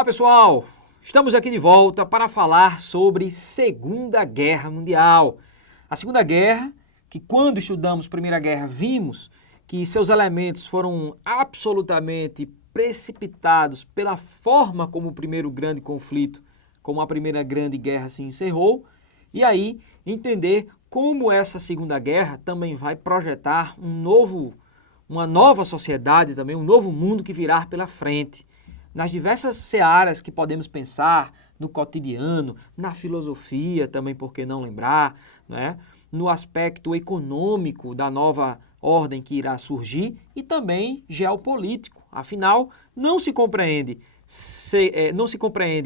Olá pessoal, estamos aqui de volta para falar sobre Segunda Guerra Mundial. A Segunda Guerra, que quando estudamos Primeira Guerra vimos que seus elementos foram absolutamente precipitados pela forma como o primeiro grande conflito, como a Primeira Grande Guerra se encerrou, e aí entender como essa Segunda Guerra também vai projetar uma nova sociedade também, um novo mundo que virá pela frente. Nas diversas searas que podemos pensar, no cotidiano, na filosofia também, por que não lembrar, né? No aspecto econômico da nova ordem que irá surgir e também geopolítico. Afinal, não se compreende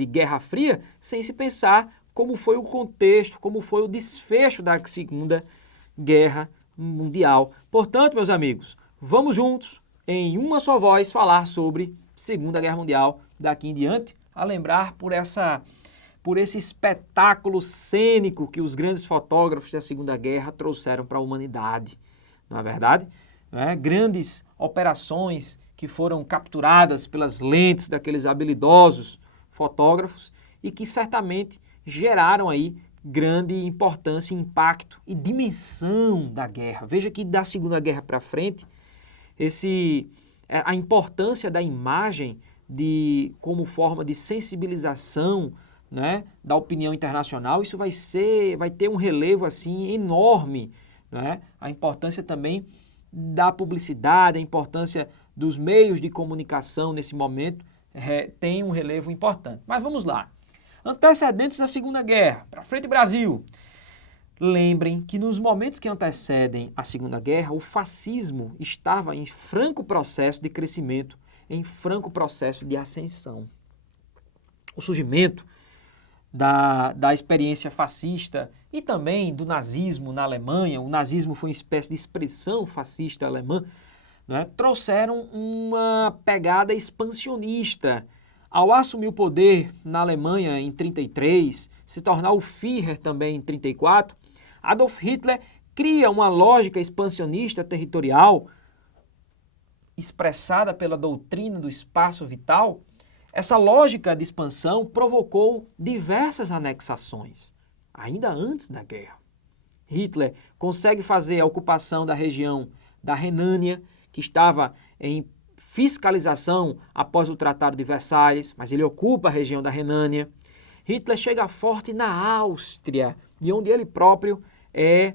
Guerra Fria sem se pensar como foi o contexto, como foi o desfecho da Segunda Guerra Mundial. Portanto, meus amigos, vamos juntos, em uma só voz, falar sobre Segunda Guerra Mundial daqui em diante, a lembrar por esse espetáculo cênico que os grandes fotógrafos da Segunda Guerra trouxeram para a humanidade. Não é verdade? Grandes operações que foram capturadas pelas lentes daqueles habilidosos fotógrafos e que certamente geraram aí grande importância, impacto e dimensão da guerra. Veja que da Segunda Guerra para frente, a importância da imagem como forma de sensibilização, né, da opinião internacional, isso vai ter um relevo assim enorme, né? A importância também da publicidade, a importância dos meios de comunicação nesse momento tem um relevo importante. Mas vamos lá. Antecedentes da Segunda Guerra, para frente Brasil. Lembrem que nos momentos que antecedem a Segunda Guerra, o fascismo estava em franco processo de crescimento, em franco processo de ascensão. O surgimento da experiência fascista e também do nazismo na Alemanha, o nazismo foi uma espécie de expressão fascista alemã, né, trouxeram uma pegada expansionista. Ao assumir o poder na Alemanha em 1933, se tornar o Führer também em 1934, Adolf Hitler cria uma lógica expansionista territorial expressada pela doutrina do espaço vital. Essa lógica de expansão provocou diversas anexações, ainda antes da guerra. Hitler consegue fazer a ocupação da região da Renânia, que estava em fiscalização após o Tratado de Versalhes, mas ele ocupa a região da Renânia. Hitler chega forte na Áustria, de onde ele próprio é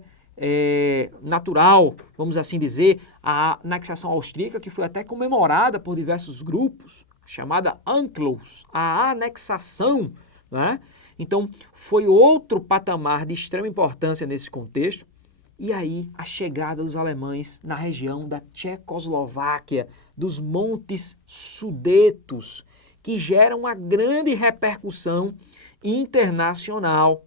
natural, vamos assim dizer, a anexação austríaca, que foi até comemorada por diversos grupos, chamada Anschluss, a anexação, né? Então, foi outro patamar de extrema importância nesse contexto. E aí, a chegada dos alemães na região da Tchecoslováquia, dos Montes Sudetos, que geram uma grande repercussão internacional.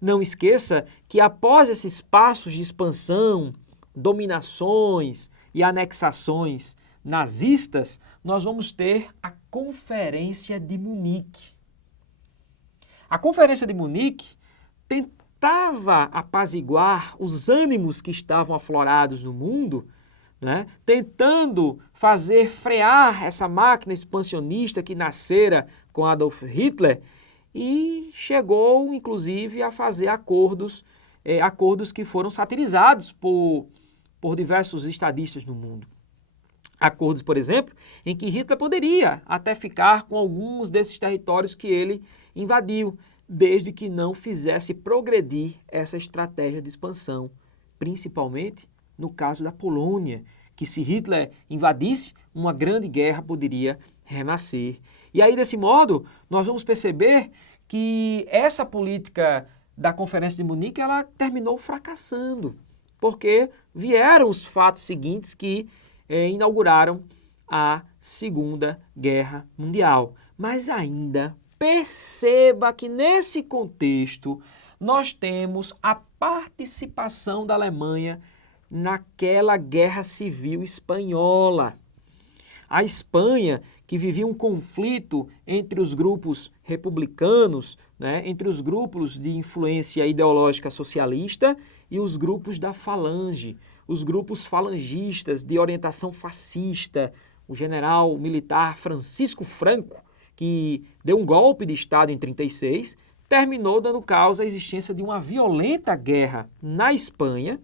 Não esqueça que após esses passos de expansão, dominações e anexações nazistas, nós vamos ter a Conferência de Munique. A Conferência de Munique tentava apaziguar os ânimos que estavam aflorados no mundo, né? Tentando fazer frear essa máquina expansionista que nascera com Adolf Hitler e chegou, inclusive, a fazer acordos que foram satirizados por diversos estadistas no mundo. Acordos, por exemplo, em que Hitler poderia até ficar com alguns desses territórios que ele invadiu, desde que não fizesse progredir essa estratégia de expansão, principalmente no caso da Polônia, que se Hitler invadisse, uma grande guerra poderia renascer. E aí, desse modo, nós vamos perceber que essa política da Conferência de Munique, ela terminou fracassando, porque vieram os fatos seguintes que inauguraram a Segunda Guerra Mundial. Mas ainda perceba que nesse contexto nós temos a participação da Alemanha naquela Guerra Civil Espanhola. A Espanha, que vivia um conflito entre os grupos republicanos, né, entre os grupos de influência ideológica socialista e os grupos da Falange, os grupos falangistas de orientação fascista. O general militar Francisco Franco, que deu um golpe de Estado em 1936, terminou dando causa à existência de uma violenta guerra na Espanha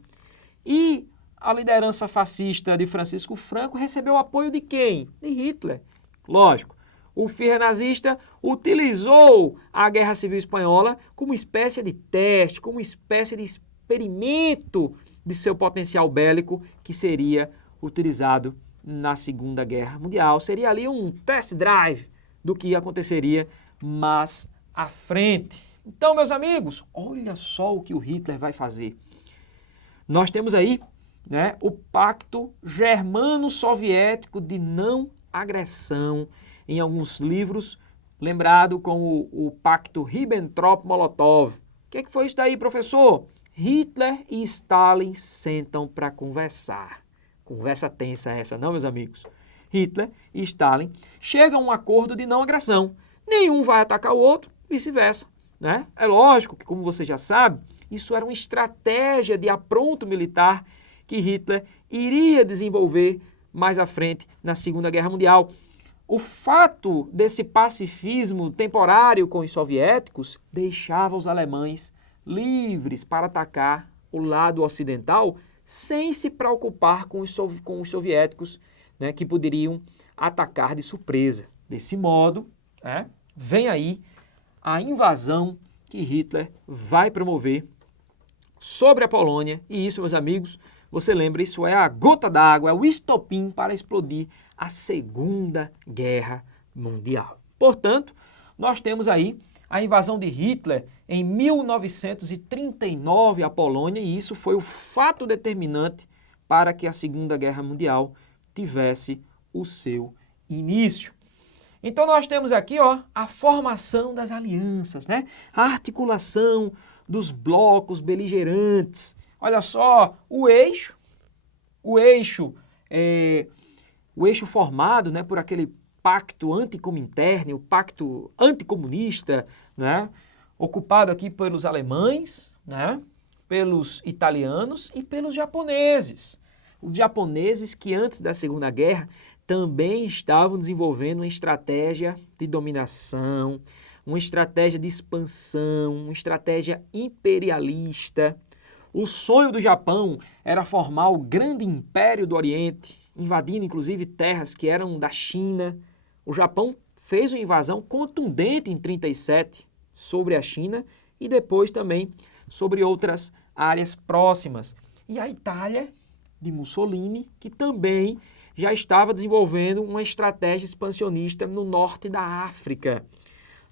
e a liderança fascista de Francisco Franco recebeu o apoio de quem? De Hitler. Lógico, o Führer nazista utilizou a Guerra Civil Espanhola como espécie de teste, como espécie de experimento de seu potencial bélico que seria utilizado na Segunda Guerra Mundial. Seria ali um test drive do que aconteceria mais à frente. Então, meus amigos, olha só o que o Hitler vai fazer. Nós temos aí, né, o Pacto Germano-Soviético de Não Agressão, em alguns livros, lembrado como o Pacto Ribbentrop-Molotov. O que foi isso daí, professor? Hitler e Stalin sentam para conversar. Conversa tensa essa, não, meus amigos? Hitler e Stalin chegam a um acordo de não agressão. Nenhum vai atacar o outro, vice-versa, né? É lógico que, como você já sabe, isso era uma estratégia de apronto militar que Hitler iria desenvolver mais à frente na Segunda Guerra Mundial. O fato desse pacifismo temporário com os soviéticos deixava os alemães livres para atacar o lado ocidental sem se preocupar com os soviéticos, né, que poderiam atacar de surpresa. Desse modo, vem aí a invasão que Hitler vai promover sobre a Polônia. E isso, meus amigos, você lembra, isso é a gota d'água, é o estopim para explodir a Segunda Guerra Mundial. Portanto, nós temos aí a invasão de Hitler em 1939 à Polônia, e isso foi o fato determinante para que a Segunda Guerra Mundial tivesse o seu início. Então nós temos aqui, a formação das alianças, né? A articulação dos blocos beligerantes. Olha só, o eixo formado, né, por aquele pacto anticominterne, o pacto anticomunista, né, ocupado aqui pelos alemães, né, pelos italianos e pelos japoneses. Os japoneses que antes da Segunda Guerra também estavam desenvolvendo uma estratégia de dominação, uma estratégia de expansão, uma estratégia imperialista. O sonho do Japão era formar o grande império do Oriente, invadindo inclusive terras que eram da China. O Japão fez uma invasão contundente em 1937 sobre a China e depois também sobre outras áreas próximas. E a Itália de Mussolini, que também já estava desenvolvendo uma estratégia expansionista no norte da África.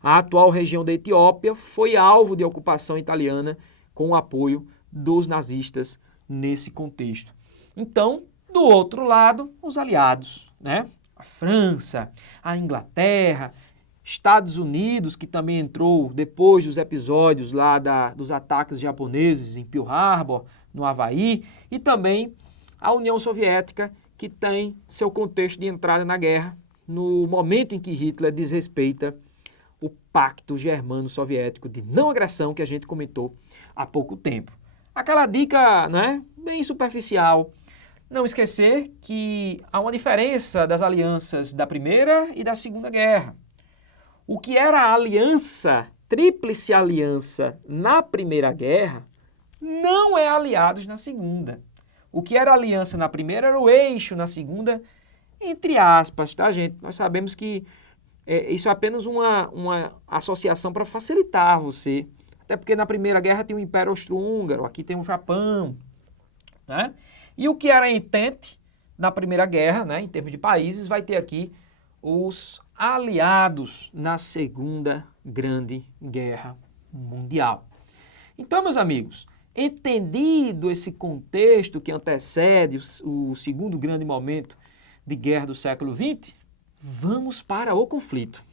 A atual região da Etiópia foi alvo de ocupação italiana com o apoio dos nazistas nesse contexto. Então, do outro lado, os aliados, né? A França, a Inglaterra, Estados Unidos, que também entrou depois dos episódios lá dos ataques japoneses em Pearl Harbor, no Havaí, e também a União Soviética, que tem seu contexto de entrada na guerra no momento em que Hitler desrespeita o Pacto Germano-Soviético de não agressão que a gente comentou há pouco tempo. Aquela dica, né, bem superficial. Não esquecer que há uma diferença das alianças da Primeira e da Segunda Guerra. O que era a aliança, tríplice aliança na Primeira Guerra, não é aliados na Segunda. O que era aliança na Primeira era o eixo, na Segunda, entre aspas, tá, gente? Nós sabemos que isso é apenas uma associação para facilitar você. Até porque na Primeira Guerra tem o Império Austro-Húngaro, aqui tem o Japão, né? E o que era Entente na Primeira Guerra, né, em termos de países, vai ter aqui os aliados na Segunda Grande Guerra Mundial. Então, meus amigos, entendido esse contexto que antecede o segundo grande momento de guerra do século XX, vamos para o conflito.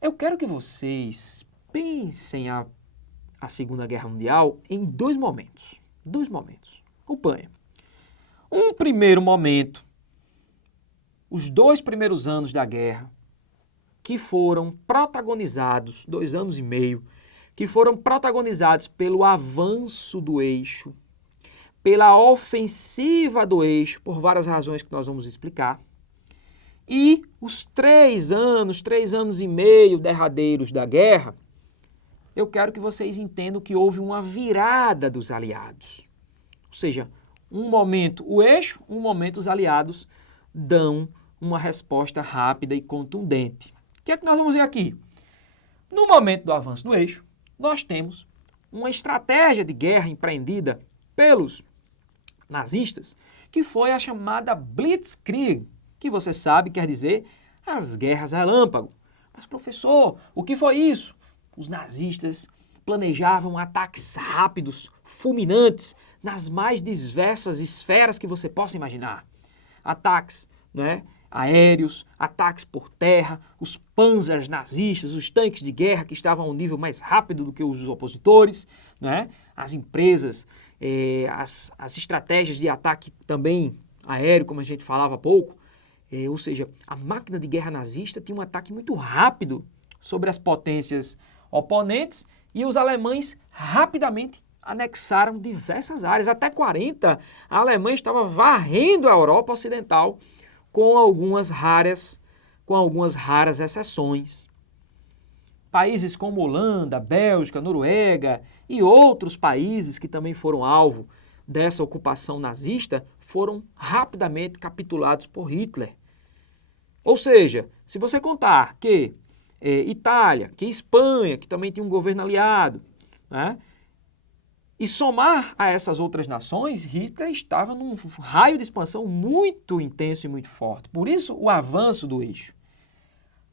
Eu quero que vocês pensem a Segunda Guerra Mundial em dois momentos. Acompanha. Um primeiro momento, os 2 primeiros anos da guerra, que foram protagonizados, 2 anos e meio, que foram protagonizados pelo avanço do eixo, pela ofensiva do eixo, por várias razões que nós vamos explicar. E os 3 anos e meio derradeiros da guerra, eu quero que vocês entendam que houve uma virada dos aliados. Ou seja, um momento o eixo, um momento os aliados dão uma resposta rápida e contundente. O que é que nós vamos ver aqui? No momento do avanço do eixo, nós temos uma estratégia de guerra empreendida pelos nazistas, que foi a chamada Blitzkrieg, que você sabe quer dizer as guerras relâmpago. Mas, professor, o que foi isso? Os nazistas planejavam ataques rápidos, fulminantes, nas mais diversas esferas que você possa imaginar. Ataques, né, aéreos, ataques por terra, os panzers nazistas, os tanques de guerra que estavam a um nível mais rápido do que os opositores, né, as empresas, as estratégias de ataque também aéreo, como a gente falava há pouco. Ou seja, a máquina de guerra nazista tinha um ataque muito rápido sobre as potências oponentes e os alemães rapidamente anexaram diversas áreas. Até 40, a Alemanha estava varrendo a Europa Ocidental com algumas raras exceções. Países como Holanda, Bélgica, Noruega e outros países que também foram alvo dessa ocupação nazista foram rapidamente capitulados por Hitler. Ou seja, se você contar que Itália, que Espanha, que também tinha um governo aliado, né, e somar a essas outras nações, Hitler estava num raio de expansão muito intenso e muito forte. Por isso, o avanço do eixo,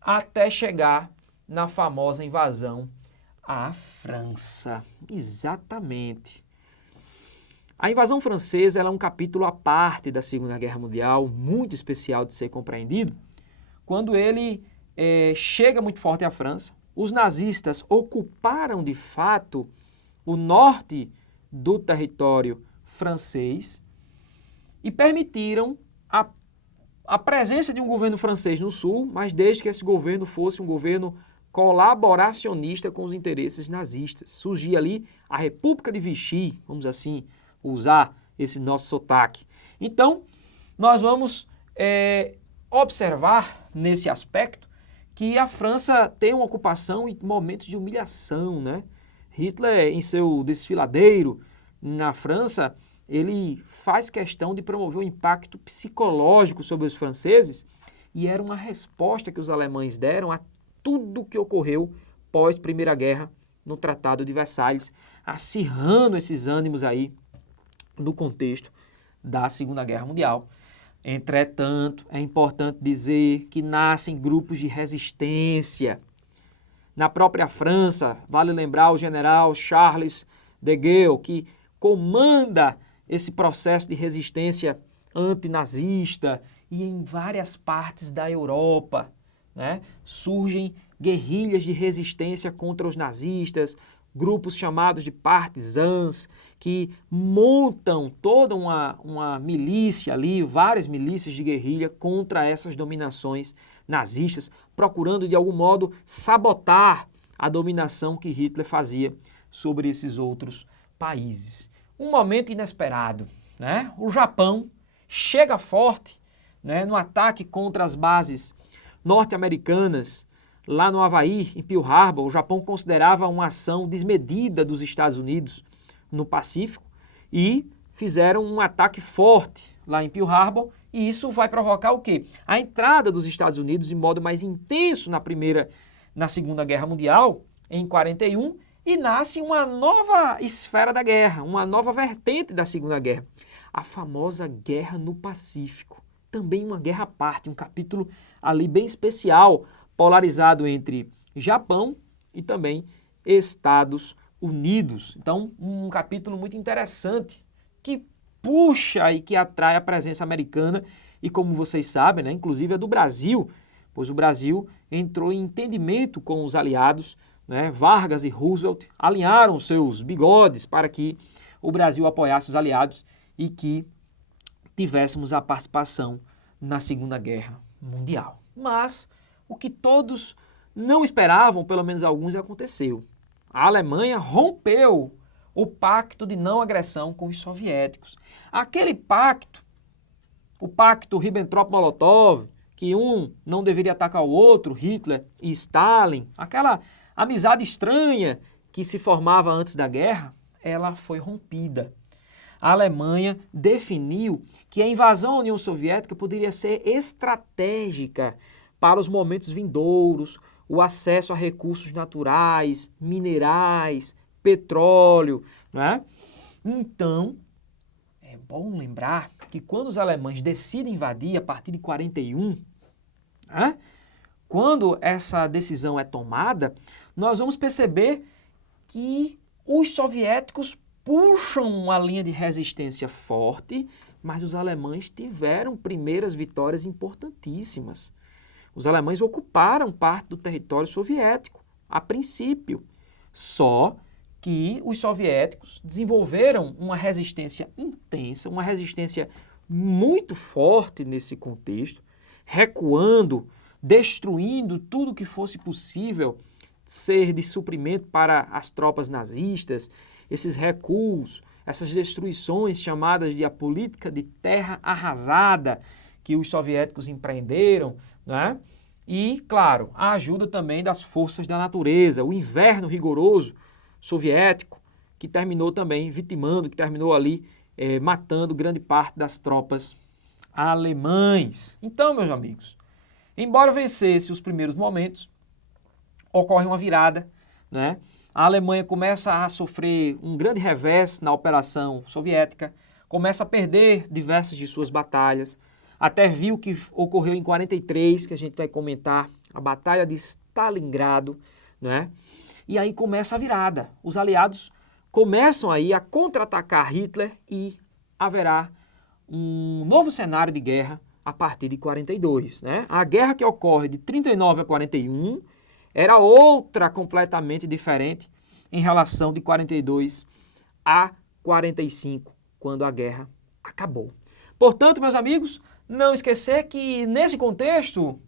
até chegar na famosa invasão à França. Exatamente. A invasão francesa ela é um capítulo à parte da Segunda Guerra Mundial, muito especial de ser compreendido, quando ele chega muito forte à França. Os nazistas ocuparam, de fato, o norte do território francês e permitiram a presença de um governo francês no sul, mas desde que esse governo fosse um governo colaboracionista com os interesses nazistas. Surgia ali a República de Vichy, vamos assim usar esse nosso sotaque. Então, nós vamos observar nesse aspecto que a França tem uma ocupação e momentos de humilhação, né? Hitler, em seu desfiladeiro na França, ele faz questão de promover um impacto psicológico sobre os franceses e era uma resposta que os alemães deram a tudo que ocorreu pós Primeira Guerra no Tratado de Versalhes, acirrando esses ânimos aí no contexto da Segunda Guerra Mundial. Entretanto, é importante dizer que nascem grupos de resistência. Na própria França, vale lembrar o general Charles de Gaulle, que comanda esse processo de resistência antinazista, e em várias partes da Europa, né, surgem guerrilhas de resistência contra os nazistas, grupos chamados de partisans, que montam toda uma milícia ali, várias milícias de guerrilha contra essas dominações nazistas, procurando de algum modo sabotar a dominação que Hitler fazia sobre esses outros países. Um momento inesperado, né? O Japão chega forte, né, no ataque contra as bases norte-americanas lá no Havaí, em Pearl Harbor. O Japão considerava uma ação desmedida dos Estados Unidos no Pacífico e fizeram um ataque forte lá em Pearl Harbor, e isso vai provocar o quê? A entrada dos Estados Unidos de modo mais intenso na Segunda Guerra Mundial, em 41, e nasce uma nova esfera da guerra, uma nova vertente da Segunda Guerra, a famosa Guerra no Pacífico. Também uma guerra à parte, um capítulo ali bem especial, polarizado entre Japão e também Estados Unidos. Então, um capítulo muito interessante que puxa e que atrai a presença americana e, como vocês sabem, né, inclusive é do Brasil, pois o Brasil entrou em entendimento com os aliados, né, Vargas e Roosevelt alinharam seus bigodes para que o Brasil apoiasse os aliados e que tivéssemos a participação na Segunda Guerra Mundial. Mas o que todos não esperavam, pelo menos alguns, aconteceu. A Alemanha rompeu o pacto de não agressão com os soviéticos. Aquele pacto, o pacto Ribbentrop-Molotov, que um não deveria atacar o outro, Hitler e Stalin, aquela amizade estranha que se formava antes da guerra, ela foi rompida. A Alemanha definiu que a invasão à União Soviética poderia ser estratégica para os momentos vindouros, o acesso a recursos naturais, minerais, petróleo, não é? Então, é bom lembrar que quando os alemães decidem invadir a partir de 41, né? Quando essa decisão é tomada, nós vamos perceber que os soviéticos puxam uma linha de resistência forte, mas os alemães tiveram primeiras vitórias importantíssimas. Os alemães ocuparam parte do território soviético, a princípio. Só que os soviéticos desenvolveram uma resistência intensa, uma resistência muito forte nesse contexto, recuando, destruindo tudo que fosse possível ser de suprimento para as tropas nazistas, esses recuos, essas destruições chamadas de a política de terra arrasada que os soviéticos empreenderam, né? E, claro, a ajuda também das forças da natureza, o inverno rigoroso soviético, que terminou também vitimando, que terminou ali matando grande parte das tropas alemães. Então, meus amigos, embora vencesse os primeiros momentos, ocorre uma virada, né? A Alemanha começa a sofrer um grande revés na operação soviética, começa a perder diversas de suas batalhas, até viu que ocorreu em 43, que a gente vai comentar, a Batalha de Stalingrado, né? E aí começa a virada. Os aliados começam aí a contra-atacar Hitler e haverá um novo cenário de guerra a partir de 42, né? A guerra que ocorre de 39 a 41 era outra completamente diferente em relação de 42 a 45, quando a guerra acabou. Portanto, meus amigos, não esquecer que nesse contexto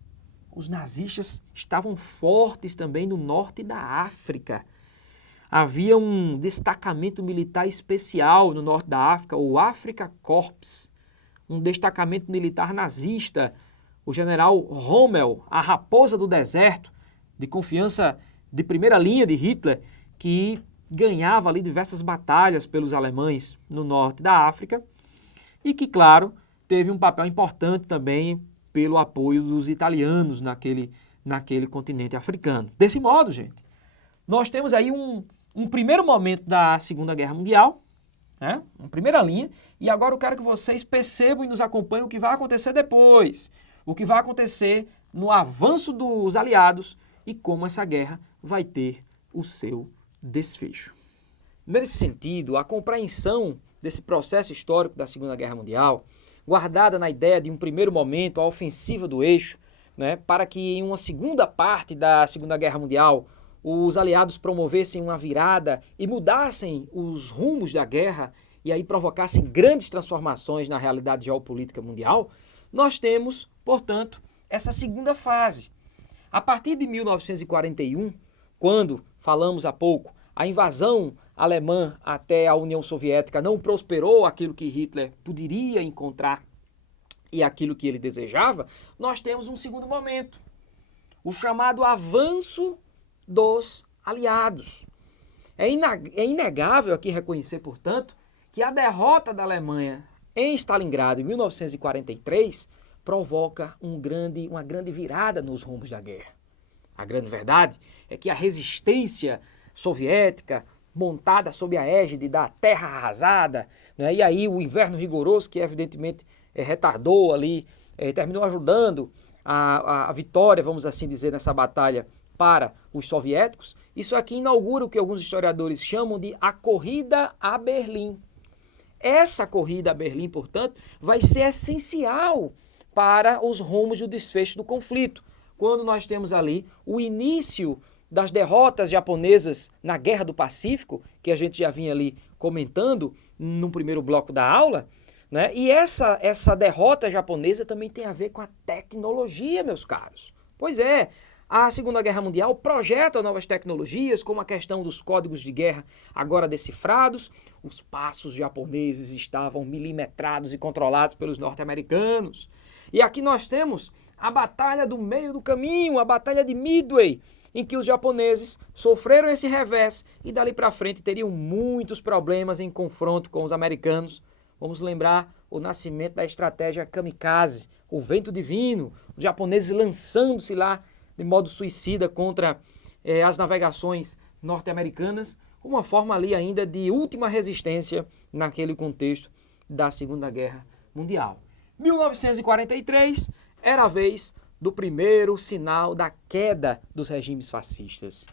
os nazistas estavam fortes também no norte da África. Havia um destacamento militar especial no norte da África, o Afrika Korps, um destacamento militar nazista, o general Rommel, a raposa do deserto, de confiança de primeira linha de Hitler, que ganhava ali diversas batalhas pelos alemães no norte da África e que, claro, teve um papel importante também pelo apoio dos italianos naquele continente africano. Desse modo, gente, nós temos aí um primeiro momento da Segunda Guerra Mundial, né? Uma primeira linha, e agora eu quero que vocês percebam e nos acompanhem o que vai acontecer depois, o que vai acontecer no avanço dos aliados e como essa guerra vai ter o seu desfecho. Nesse sentido, a compreensão desse processo histórico da Segunda Guerra Mundial, guardada na ideia de um primeiro momento, a ofensiva do eixo, né, para que em uma segunda parte da Segunda Guerra Mundial os aliados promovessem uma virada e mudassem os rumos da guerra e aí provocassem grandes transformações na realidade geopolítica mundial, nós temos, portanto, essa segunda fase. A partir de 1941, quando, falamos há pouco, a invasão alemã até a União Soviética não prosperou aquilo que Hitler poderia encontrar e aquilo que ele desejava, nós temos um segundo momento, o chamado avanço dos aliados. É inegável aqui reconhecer, portanto, que a derrota da Alemanha em Stalingrado em 1943 provoca uma grande virada nos rumos da guerra. A grande verdade é que a resistência soviética, montada sob a égide da terra arrasada, né, e aí o inverno rigoroso que evidentemente retardou ali, terminou ajudando a vitória, vamos assim dizer, nessa batalha para os soviéticos, isso aqui inaugura o que alguns historiadores chamam de a corrida a Berlim. Essa corrida a Berlim, portanto, vai ser essencial para os rumos do desfecho do conflito, quando nós temos ali o início das derrotas japonesas na Guerra do Pacífico, que a gente já vinha ali comentando no primeiro bloco da aula, né? E essa derrota japonesa também tem a ver com a tecnologia, meus caros. Pois é, a Segunda Guerra Mundial projeta novas tecnologias, como a questão dos códigos de guerra agora decifrados. Os passos japoneses estavam milimetrados e controlados pelos norte-americanos. E aqui nós temos a Batalha do Meio do Caminho, a Batalha de Midway, em que os japoneses sofreram esse revés e dali para frente teriam muitos problemas em confronto com os americanos. Vamos lembrar o nascimento da estratégia kamikaze, o vento divino, os japoneses lançando-se lá de modo suicida contra as navegações norte-americanas, uma forma ali ainda de última resistência naquele contexto da Segunda Guerra Mundial. 1943 era a vez do primeiro sinal da queda dos regimes fascistas.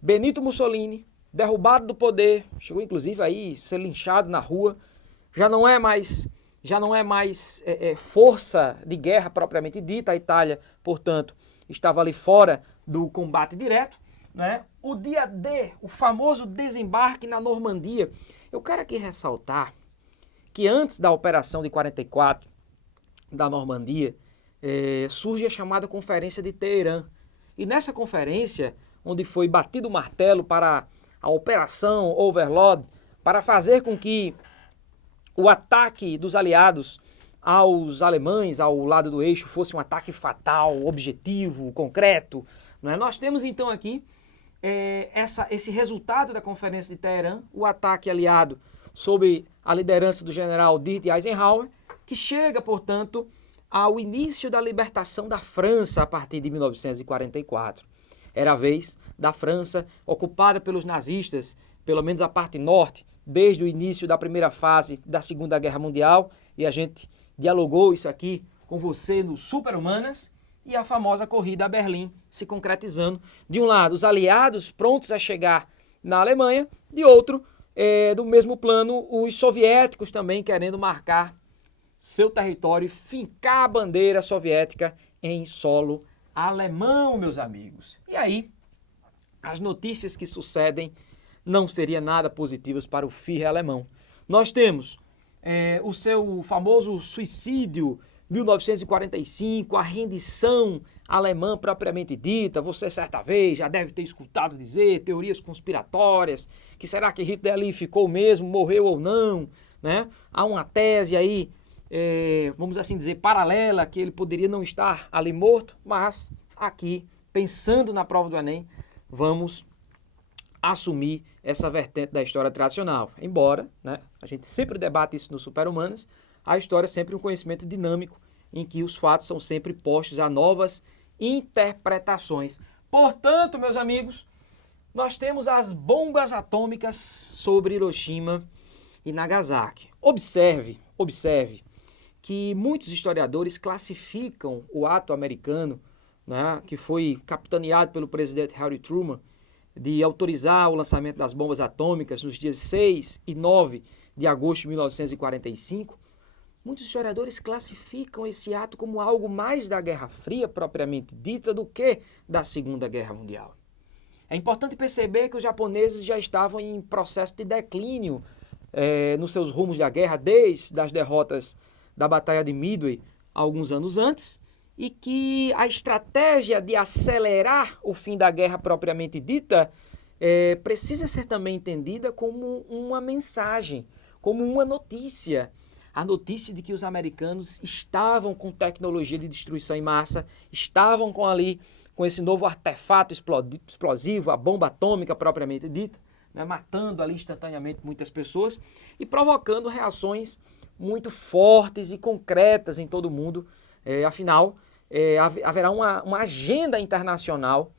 Benito Mussolini, derrubado do poder, chegou inclusive aí a ser linchado na rua, já não é mais força de guerra propriamente dita. A Itália, portanto, estava ali fora do combate direto, né? O dia D, o famoso desembarque na Normandia. Eu quero aqui ressaltar que antes da Operação de 44 da Normandia, surge a chamada Conferência de Teherã. E nessa conferência, onde foi batido o martelo para a Operação Overlord, para fazer com que o ataque dos aliados aos alemães, ao lado do eixo, fosse um ataque fatal, objetivo, concreto, né? Nós temos então aqui esse resultado da Conferência de Teherã, o ataque aliado sob a liderança do general Dwight Eisenhower, que chega, portanto, ao início da libertação da França a partir de 1944. Era a vez da França, ocupada pelos nazistas, pelo menos a parte norte, desde o início da primeira fase da Segunda Guerra Mundial, e a gente dialogou isso aqui com você no Super-Humanas, e a famosa corrida a Berlim se concretizando. De um lado, os aliados prontos a chegar na Alemanha, de outro, do mesmo plano, os soviéticos também querendo marcar seu território e fincar a bandeira soviética em solo alemão, meus amigos. E aí, as notícias que sucedem não seriam nada positivas para o Führer alemão. Nós temos o seu famoso suicídio, 1945, a rendição alemã propriamente dita. Você certa vez já deve ter escutado dizer teorias conspiratórias, que será que Hitler ali ficou mesmo, morreu ou não, né? Há uma tese aí, vamos assim dizer, paralela, que ele poderia não estar ali morto, mas aqui, pensando na prova do Enem, vamos assumir essa vertente da história tradicional. Embora, né, a gente sempre debate isso no Super-Humanas, a história é sempre um conhecimento dinâmico, em que os fatos são sempre postos a novas interpretações. Portanto, meus amigos, nós temos as bombas atômicas sobre Hiroshima e Nagasaki. Observe que muitos historiadores classificam o ato americano, né, que foi capitaneado pelo presidente Harry Truman, de autorizar o lançamento das bombas atômicas nos dias 6 e 9 de agosto de 1945, muitos historiadores classificam esse ato como algo mais da Guerra Fria propriamente dita do que da Segunda Guerra Mundial. É importante perceber que os japoneses já estavam em processo de declínio nos seus rumos da guerra, desde as derrotas da Batalha de Midway, alguns anos antes, e que a estratégia de acelerar o fim da guerra propriamente dita precisa ser também entendida como uma mensagem, como uma notícia. A notícia de que os americanos estavam com tecnologia de destruição em massa, estavam com esse novo artefato explosivo, a bomba atômica propriamente dita, né, matando ali instantaneamente muitas pessoas e provocando reações muito fortes e concretas em todo o mundo. Afinal, haverá uma agenda internacional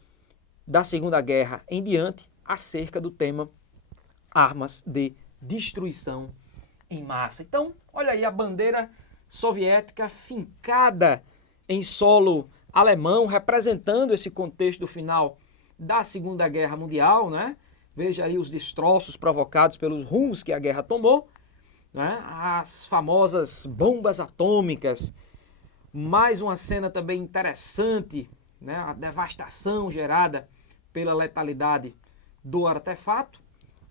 da Segunda Guerra em diante acerca do tema armas de destruição em massa. Então, olha aí a bandeira soviética fincada em solo alemão, representando esse contexto do final da Segunda Guerra Mundial, né? Veja aí os destroços provocados pelos rumos que a guerra tomou, né? As famosas bombas atômicas, mais uma cena também interessante, né? A devastação gerada pela letalidade do artefato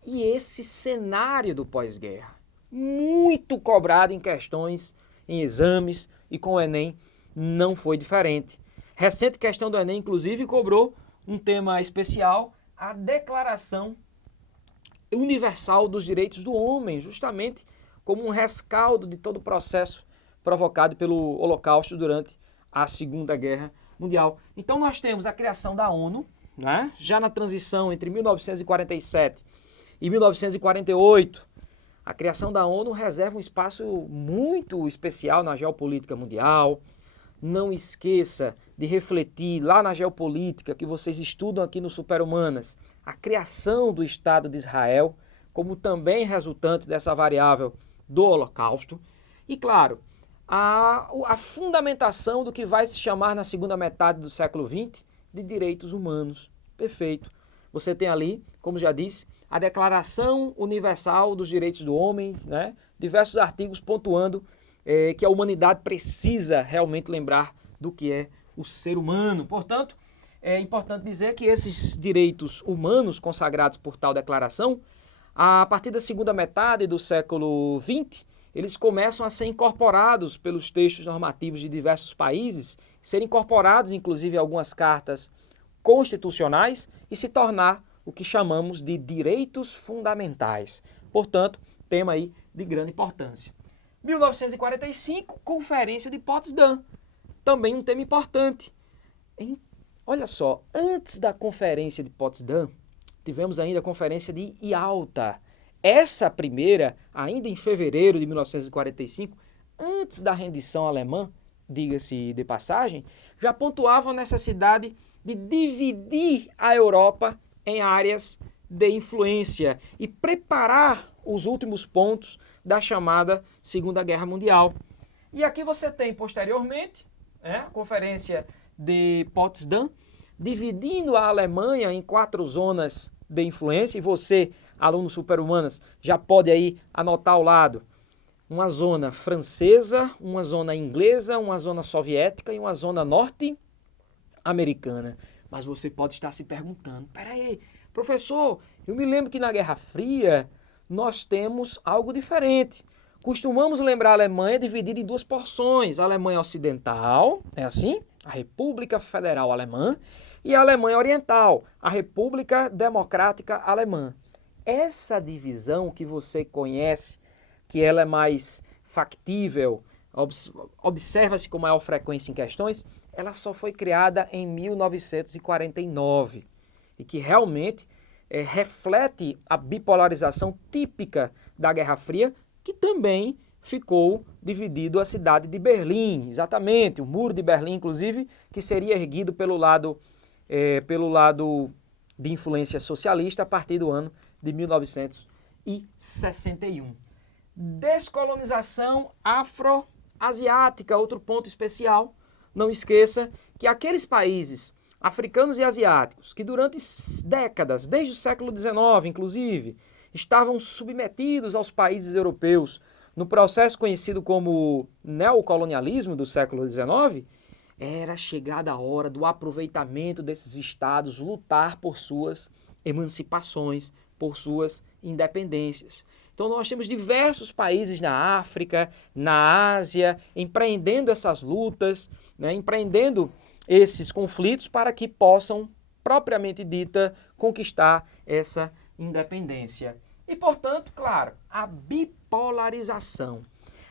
e esse cenário do pós-guerra, muito cobrado em questões, em exames, e com o Enem não foi diferente. Recente questão do Enem, inclusive, cobrou um tema especial, a Declaração Universal dos Direitos do Homem, justamente como um rescaldo de todo o processo provocado pelo Holocausto durante a Segunda Guerra Mundial. Então nós temos a criação da ONU, né? Já na transição entre 1947 e 1948, a criação da ONU reserva um espaço muito especial na geopolítica mundial. Não esqueça de refletir lá na geopolítica que vocês estudam aqui no Superhumanas, a criação do Estado de Israel, como também resultante dessa variável do Holocausto. E, claro, a fundamentação do que vai se chamar na segunda metade do século XX de direitos humanos. Perfeito. Você tem ali, como já disse, a Declaração Universal dos Direitos do Homem, né? Diversos artigos pontuando que a humanidade precisa realmente lembrar do que é o ser humano. Portanto, é importante dizer que esses direitos humanos consagrados por tal declaração, a partir da segunda metade do século XX, eles começam a ser incorporados pelos textos normativos de diversos países, serem incorporados inclusive em algumas cartas constitucionais e se tornar o que chamamos de direitos fundamentais. Portanto, tema aí de grande importância. 1945, Conferência de Potsdam, também um tema importante. Olha só, antes da Conferência de Potsdam, tivemos ainda a Conferência de Yalta. Essa primeira, ainda em fevereiro de 1945, antes da rendição alemã, diga-se de passagem, já pontuava a necessidade de dividir a Europa em áreas de influência e preparar os últimos pontos da chamada Segunda Guerra Mundial. E aqui você tem, posteriormente, a Conferência de Potsdam, dividindo a Alemanha em 4 zonas de influência, e você, aluno Superhumanas, já pode aí anotar ao lado uma zona francesa, uma zona inglesa, uma zona soviética e uma zona norte-americana. Mas você pode estar se perguntando, peraí, professor, eu me lembro que na Guerra Fria nós temos algo diferente. Costumamos lembrar a Alemanha dividida em 2 porções, a Alemanha Ocidental, é assim? A República Federal Alemã, e a Alemanha Oriental, a República Democrática Alemã. Essa divisão que você conhece, que ela é mais factível, observa-se com maior frequência em questões, ela só foi criada em 1949 e que realmente reflete a bipolarização típica da Guerra Fria, que também ficou dividido a cidade de Berlim, exatamente, o Muro de Berlim, inclusive, que seria erguido pelo lado de influência socialista a partir do ano de 1961. Descolonização afro-asiática, outro ponto especial. Não esqueça que aqueles países africanos e asiáticos que durante décadas, desde o século XIX, inclusive, estavam submetidos aos países europeus no processo conhecido como neocolonialismo do século XIX, era chegada a hora do aproveitamento desses estados lutar por suas emancipações, por suas independências. Então nós temos diversos países na África, na Ásia, empreendendo essas lutas, empreendendo esses conflitos para que possam, propriamente dita, conquistar essa independência. E, portanto, claro, a bipolarização.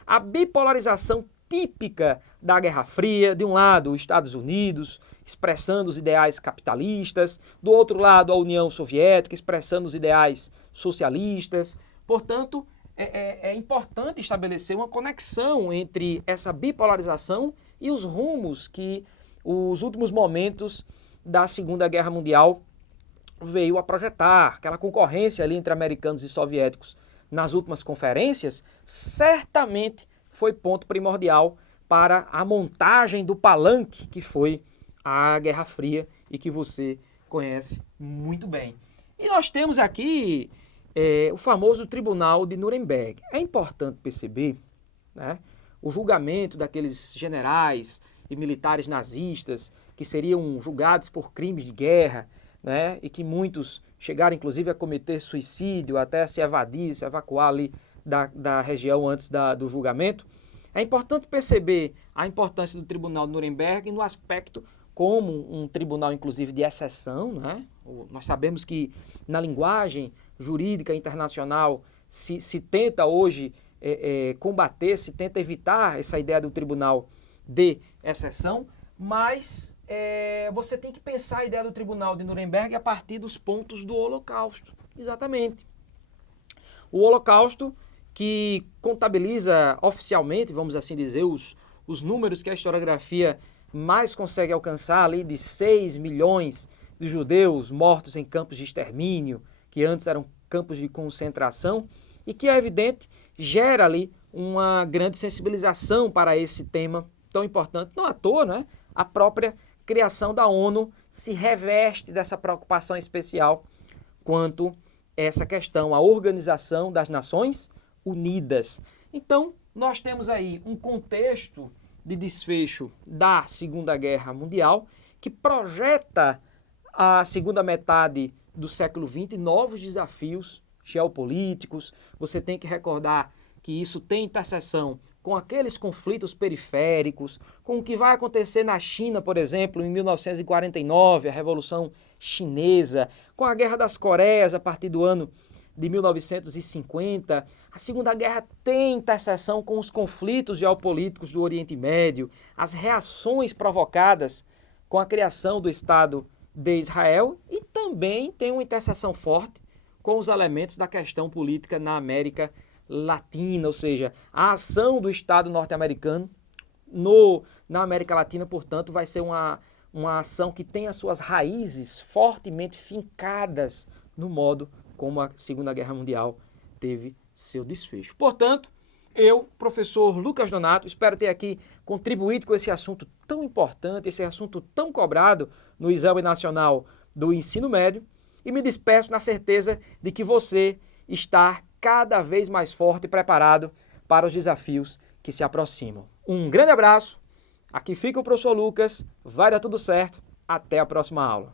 A bipolarização típica da Guerra Fria, de um lado os Estados Unidos, expressando os ideais capitalistas, do outro lado a União Soviética, expressando os ideais socialistas. Portanto, é importante estabelecer uma conexão entre essa bipolarização e os rumos que os últimos momentos da Segunda Guerra Mundial veio a projetar. Aquela concorrência ali entre americanos e soviéticos nas últimas conferências certamente foi ponto primordial para a montagem do palanque que foi a Guerra Fria e que você conhece muito bem. E nós temos aqui o famoso Tribunal de Nuremberg. É importante perceber, o julgamento daqueles generais e militares nazistas que seriam julgados por crimes de guerra, e que muitos chegaram inclusive a cometer suicídio, até se evadir, se evacuar ali da região antes do julgamento. É importante perceber a importância do Tribunal de Nuremberg no aspecto como um tribunal inclusive de exceção. Nós sabemos que na linguagem jurídica internacional se tenta hoje combater, se tenta evitar essa ideia do tribunal de exceção, mas você tem que pensar a ideia do tribunal de Nuremberg a partir dos pontos do Holocausto. Exatamente. O Holocausto, que contabiliza oficialmente, vamos assim dizer, os números que a historiografia mais consegue alcançar, ali de 6 milhões de judeus mortos em campos de extermínio, que antes eram campos de concentração, e que é evidente, gera ali uma grande sensibilização para esse tema tão importante. Não à toa, né? A própria criação da ONU se reveste dessa preocupação especial quanto essa questão, a Organização das Nações Unidas. Então, nós temos aí um contexto de desfecho da Segunda Guerra Mundial que projeta a segunda metade do século XX novos desafios geopolíticos. Você tem que recordar que isso tem interseção com aqueles conflitos periféricos, com o que vai acontecer na China, por exemplo, em 1949, a Revolução Chinesa, com a Guerra das Coreias a partir do ano de 1950. A Segunda Guerra tem interseção com os conflitos geopolíticos do Oriente Médio, as reações provocadas com a criação do Estado de Israel e também tem uma interseção forte com os elementos da questão política na América Latina, ou seja, a ação do Estado norte-americano na América Latina, portanto, vai ser uma ação que tem as suas raízes fortemente fincadas no modo como a Segunda Guerra Mundial teve seu desfecho. Portanto, eu, professor Lucas Donato, espero ter aqui contribuído com esse assunto tão importante, esse assunto tão cobrado no Exame Nacional do Ensino Médio, e me despeço na certeza de que você está cada vez mais forte e preparado para os desafios que se aproximam. Um grande abraço, aqui fica o professor Lucas, vai dar tudo certo, até a próxima aula.